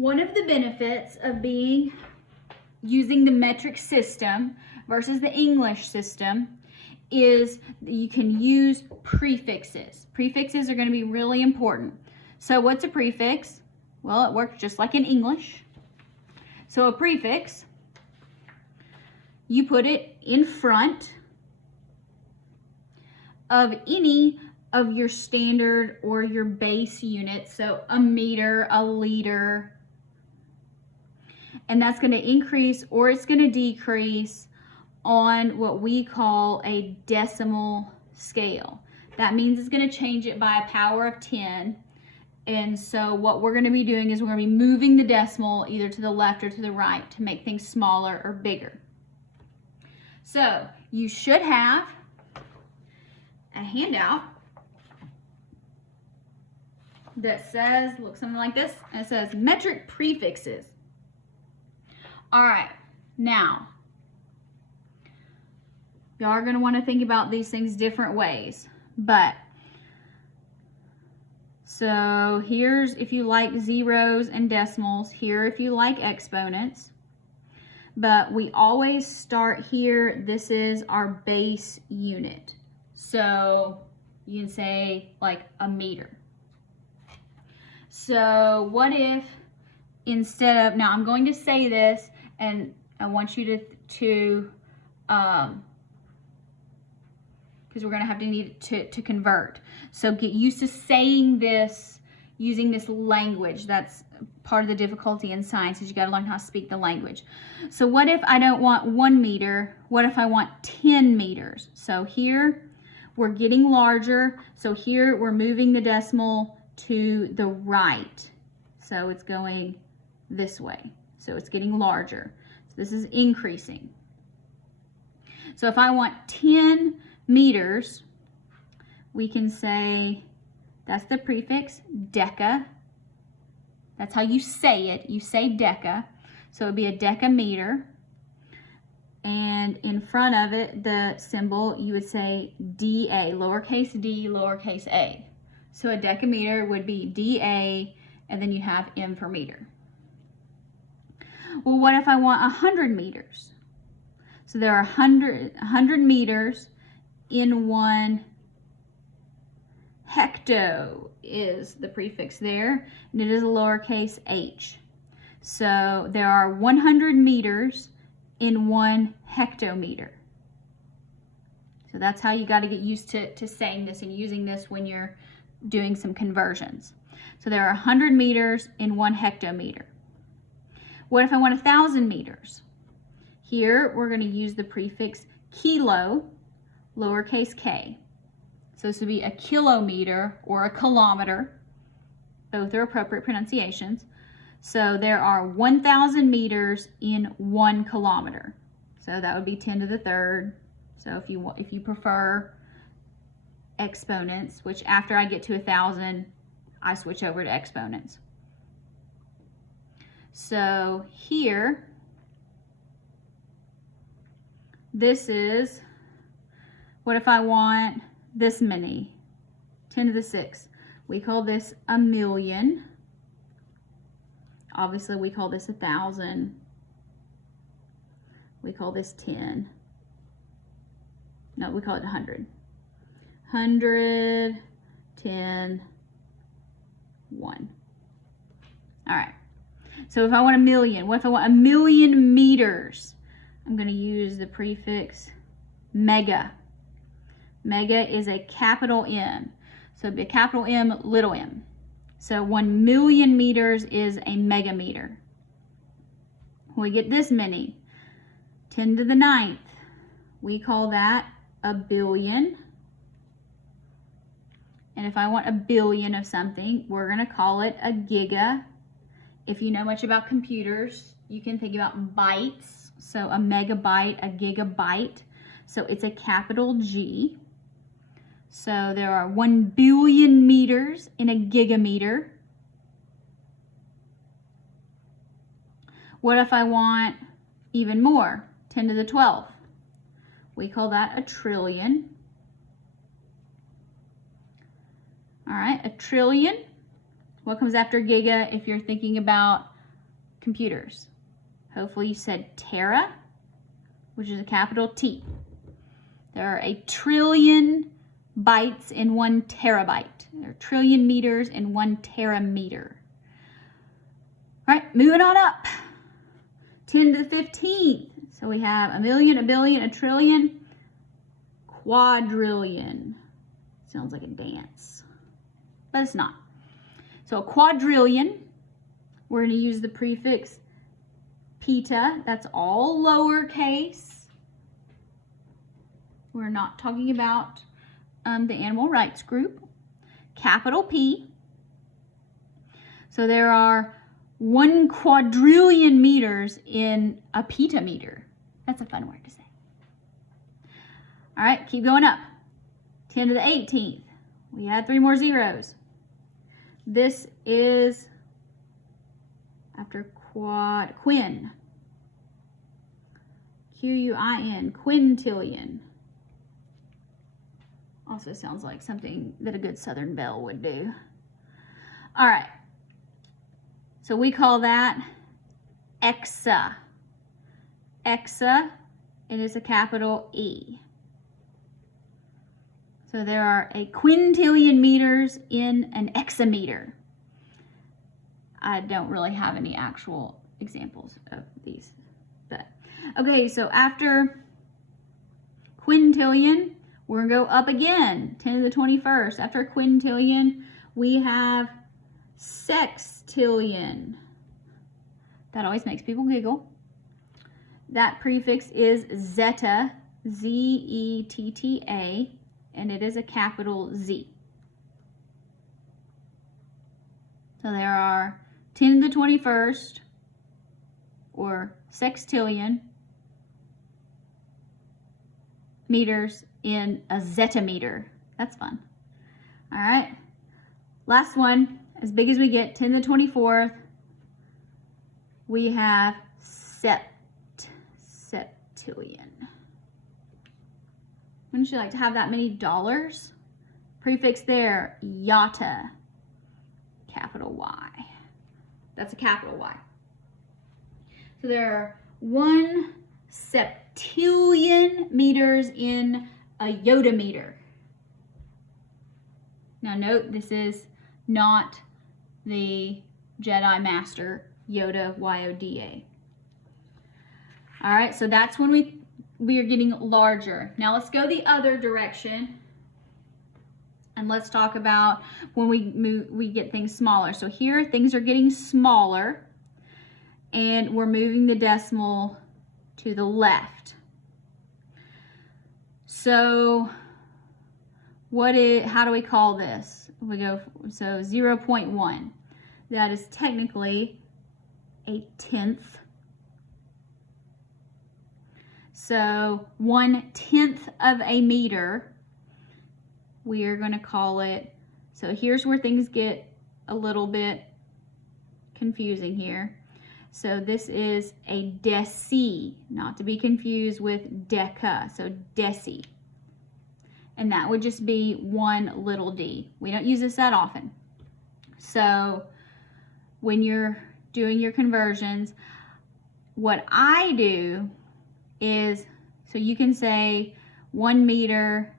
One of the benefits of using the metric system versus the English system is that you can use prefixes. Prefixes are going to be really important. So what's a prefix? Well, it works just like in English. So a prefix, you put it in front of any of your standard or your base units. So a meter, a liter, and that's going to increase or it's going to decrease on what we call a decimal scale. That means it's going to change it by a power of 10. And so what we're going to be doing is we're going to be moving the decimal either to the left or to the right to make things smaller or bigger. So you should have a handout that says, looks something like this, and it says metric prefixes. All right, now, y'all are going to want to think about these things different ways, but so here's if you like zeros and decimals, here if you like exponents, but we always start here. This is our base unit. So you can say like a meter. So what if instead of, now I'm going to say this and I want you to because we're going to have to need it to convert. So get used to saying this, using this language. That's part of the difficulty in science, is you got to learn how to speak the language. So what if I don't want 1 meter? What if I want 10 meters? So here we're getting larger. So here we're moving the decimal to the right. So it's going this way. So it's getting larger. So this is increasing. So if I want 10 meters, we can say, that's the prefix, deca. That's how you say it. You say deca. So it would be a decameter. And in front of it, the symbol, you would say DA, lowercase d, lowercase a. So a decameter would be DA, and then you have M for meter. Well, what if I want 100 meters? So there are 100 meters in 1 hecto is the prefix there, and it is a lowercase h. So there are 100 meters in 1 hectometer. So that's how you got to get used to saying this and using this when you're doing some conversions. So there are 100 meters in 1 hectometer. What if I want 1,000 meters? Here we're going to use the prefix kilo, lowercase k. So this would be a kilometer or a kilometer. Both are appropriate pronunciations. So there are 1,000 meters in 1 kilometer. So that would be 10 to the third. So if you prefer exponents, which after I get to 1,000, I switch over to exponents. So here, this is, what if I want this many? 10 to the 6th. We call this a million. Obviously, we call this 1,000. We call this 10. No, we call it 100. 100, 10, 1. All right. So if I want a million, what if I want a million meters? I'm going to use the prefix mega. Mega is a capital M. So it'd be a capital M, little m. So 1 million meters is a megameter. We get this many, 10 to the 9th. We call that a billion. And if I want a billion of something, we're going to call it a giga. If you know much about computers, you can think about bytes. So a megabyte, a gigabyte. So it's a capital G. So there are 1 billion meters in a gigameter. What if I want even more? 10 to the 12th. We call that a trillion. All right, a trillion. What comes after giga if you're thinking about computers. Hopefully you said tera, which is a capital T. There are 1 trillion bytes in 1 terabyte. There are trillion meters in 1 terameter. All right, moving on up. 10 to the 15th. So we have a million, a billion, a trillion, quadrillion. Sounds like a dance, but it's not. So a quadrillion, we're going to use the prefix peta. That's all lowercase. We're not talking about the animal rights group. Capital P. So there are 1 quadrillion meters in a petameter. That's a fun word to say. All right, keep going up. 10 to the 18th. We add 3 more zeros. This is after quin. Q-U-I-N, quintillion. Also sounds like something that a good Southern belle would do. All right. So we call that exa. Exa, it is a capital E. So there are 1 quintillion meters in an exameter. I don't really have any actual examples of these. But okay, so after quintillion, we're going to go up again, 10 to the 21st. After quintillion, we have sextillion. That always makes people giggle. That prefix is zeta, Z-E-T-T-A, and it is a capital Z. So there are 10 to the 21st, or sextillion, meters in a zetameter. That's fun. All right. Last one, as big as we get, 10 to the 24th, we have septillion. Wouldn't you like to have that many dollars? Prefix there, yata, capital Y. That's a capital Y. So there are 1 septillion meters in a yotameter. Now note, this is not the Jedi Master Yoda, Y-O-D-A. All right, so that's when we are getting larger. Now let's go the other direction, and let's talk about when we get things smaller. So here things are getting smaller, and we're moving the decimal to the left. So how do we call this? We go, so 0.1. That is technically 1/10. So 1/10 of a meter, we are going to call it, so here's where things get a little bit confusing here. So this is a deci, not to be confused with deca, so deci. And that would just be 1 little d. We don't use this that often. So when you're doing your conversions, what I do is, so you can say 1 meter,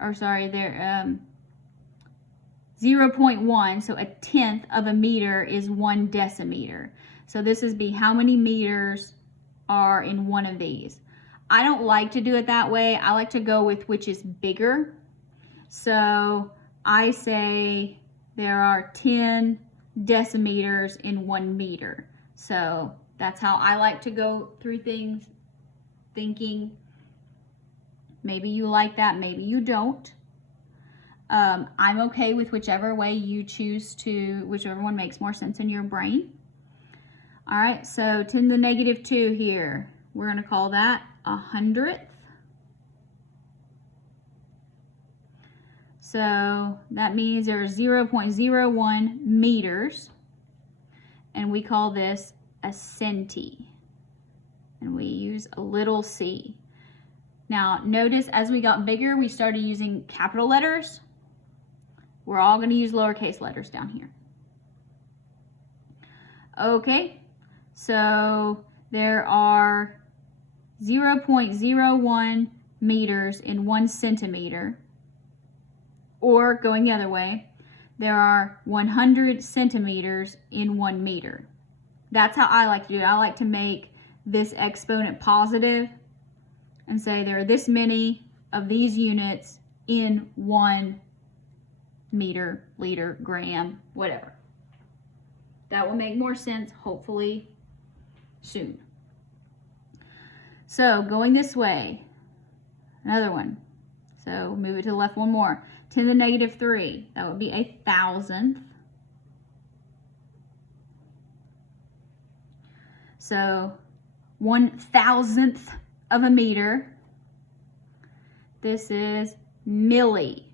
or sorry, 0.1, so 1/10 of a meter is 1 decimeter. So this is how many meters are in one of these. I don't like to do it that way. I like to go with which is bigger. So I say there are 10 decimeters in 1 meter. So that's how I like to go through things, thinking. Maybe you like that, maybe you don't. I'm okay with whichever way you choose to, whichever one makes more sense in your brain. All right, so 10 to the -2 here. We're going to call that 100th. So that means there are 0.01 meters, and we call this a centi. And we use a little c. Now notice as we got bigger, we started using capital letters. We're all going to use lowercase letters down here. Okay, So there are 0.01 meters in 1 centimeter. Or going the other way, there are 100 centimeters in 1 meter. That's how I like to do it. I like to make this exponent positive and say there are this many of these units in 1 meter, liter, gram, whatever. That will make more sense, hopefully, soon. So going this way, another one. So move it to the left one more. 10 to the negative 3, that would be 1,000th. So 1,000th of a meter. This is milli,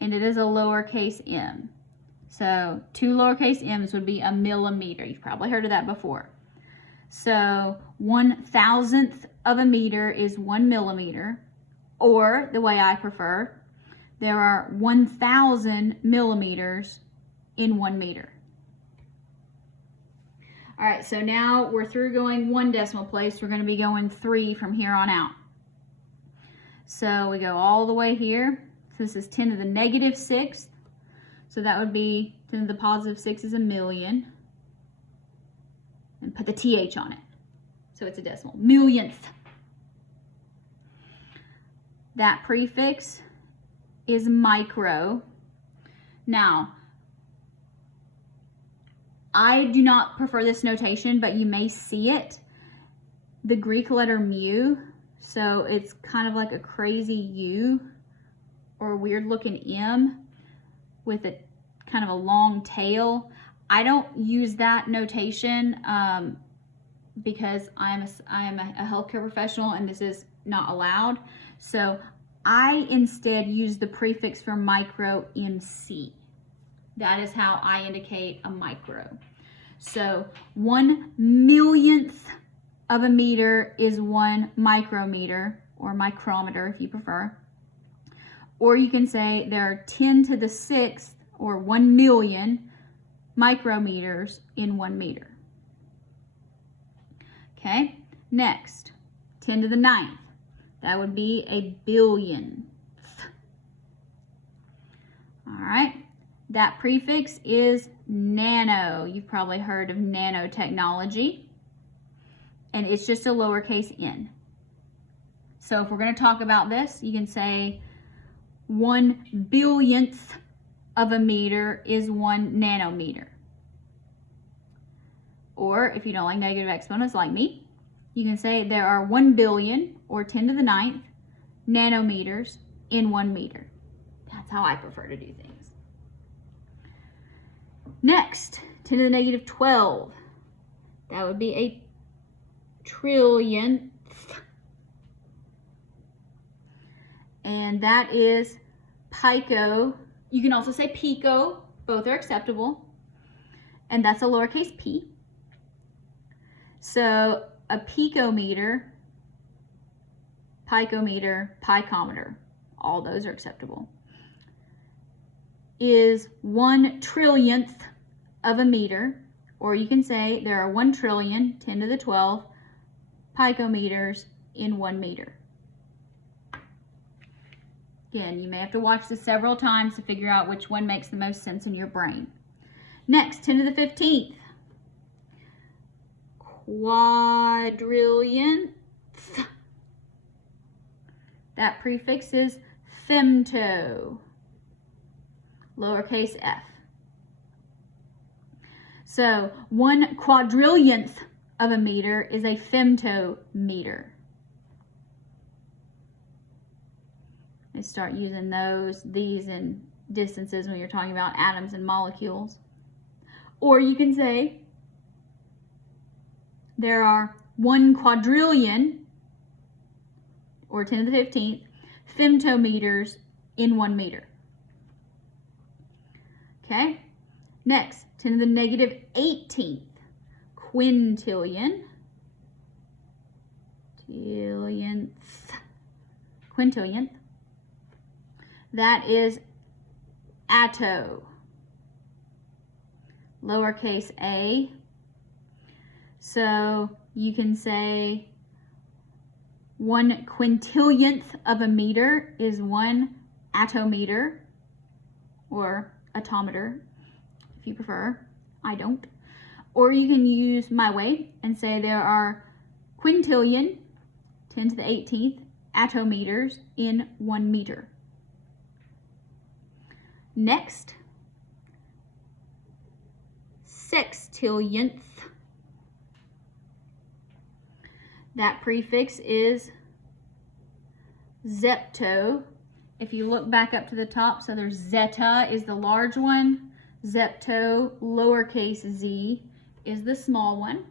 and it is a lowercase m. So 2 lowercase m's would be a millimeter. You've probably heard of that before. So 1,000th of a meter is 1 millimeter, or the way I prefer, there are 1,000 millimeters in 1 meter. All right, so now we're through going 1 decimal place. We're going to be going 3 from here on out. So we go all the way here. So this is 10 to the negative 6th. So that would be 10 to the positive 6 is a million. And put the TH on it. So it's a decimal. Millionth. That prefix is micro. Now, I do not prefer this notation, but you may see it. The Greek letter mu, so it's kind of like a crazy U or a weird looking M with a kind of a long tail. I don't use that notation because I am a healthcare professional and this is not allowed. So I instead use the prefix for micro MC. That is how I indicate a micro. So 1 millionth of a meter is 1 micrometer, or micrometer if you prefer. Or you can say there are 10 to the 6th, or 1 million micrometers in 1 meter. Okay, next, 10 to the 9th. That would be a billionth. All right, that prefix is nano. You've probably heard of nanotechnology. And it's just a lowercase n. So if we're going to talk about this, you can say 1 billionth of a meter is 1 nanometer. Or if you don't like negative exponents like me, you can say there are 1 billion, or 10 to the 9th, nanometers in 1 meter. That's how I prefer to do things. Next, 10 to the negative 12. That would be a trillionth. And that is pico. You can also say pico. Both are acceptable. And that's a lowercase p. So a picometer, picometer, picometer, all those are acceptable, is 1 trillionth of a meter, or you can say there are 1 trillion, 10 to the 12, picometers in 1 meter. Again, you may have to watch this several times to figure out which one makes the most sense in your brain. Next, 10 to the 15th. Quadrillionth. That prefix is femto, lowercase f. So 1 quadrillionth of a meter is a femtometer. They start using these in distances when you're talking about atoms and molecules. Or you can say there are 1 quadrillion, or 10 to the 15th, femtometers in 1 meter. Okay, next, 10 to the negative 18th, quintillion, quintillionth. That is atto, lowercase a. So you can say 1 quintillionth of a meter is 1 attometer, or atometer if you prefer. I don't. Or you can use my way and say there are quintillion, 10 to the 18th, attometers in 1 meter. Next, sextillionth. That prefix is zepto. If you look back up to the top, so there's zeta is the large one, zepto, lowercase z, is the small one.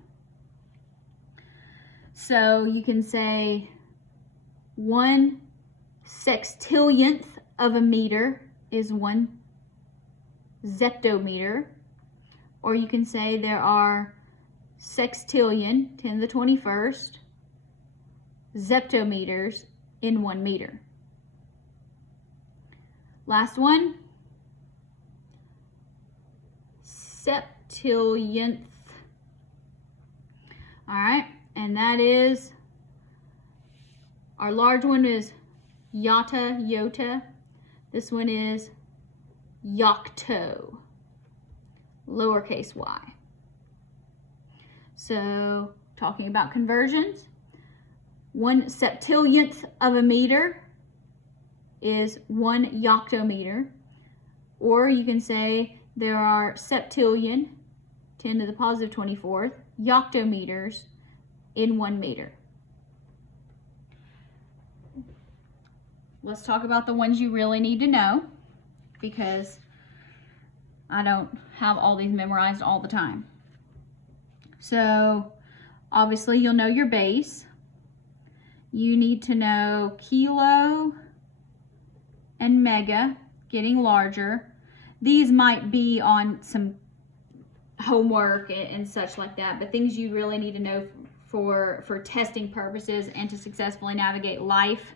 So you can say 1 sextillionth of a meter is 1 zeptometer. Or you can say there are sextillion, 10 to the 21st, zeptometers in 1 meter. Last one, septillionth. All right, and that is, our large one is iota. This one is yocto, lowercase y. So, talking about conversions, 1 septillionth of a meter is 1 yoctometer. Or you can say there are septillion, 10 to the positive 24th, yoctometers in 1 meter. Let's talk about the ones you really need to know, because I don't have all these memorized all the time. So obviously you'll know your base. You need to know kilo and mega, getting larger. These might be on some homework and such like that, but things you really need to know for testing purposes and to successfully navigate life.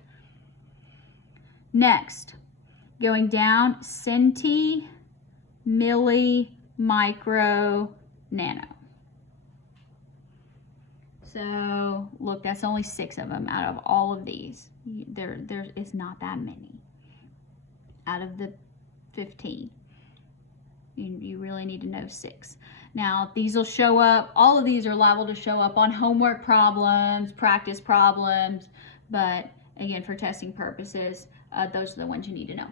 Next, going down, centi, milli, micro, nano. So look, that's only 6 of them out of all of these. There is not that many out of the 15. You really need to know 6. Now, these will show up, all of these are liable to show up on homework problems, practice problems, but again, for testing purposes, those are the ones you need to know.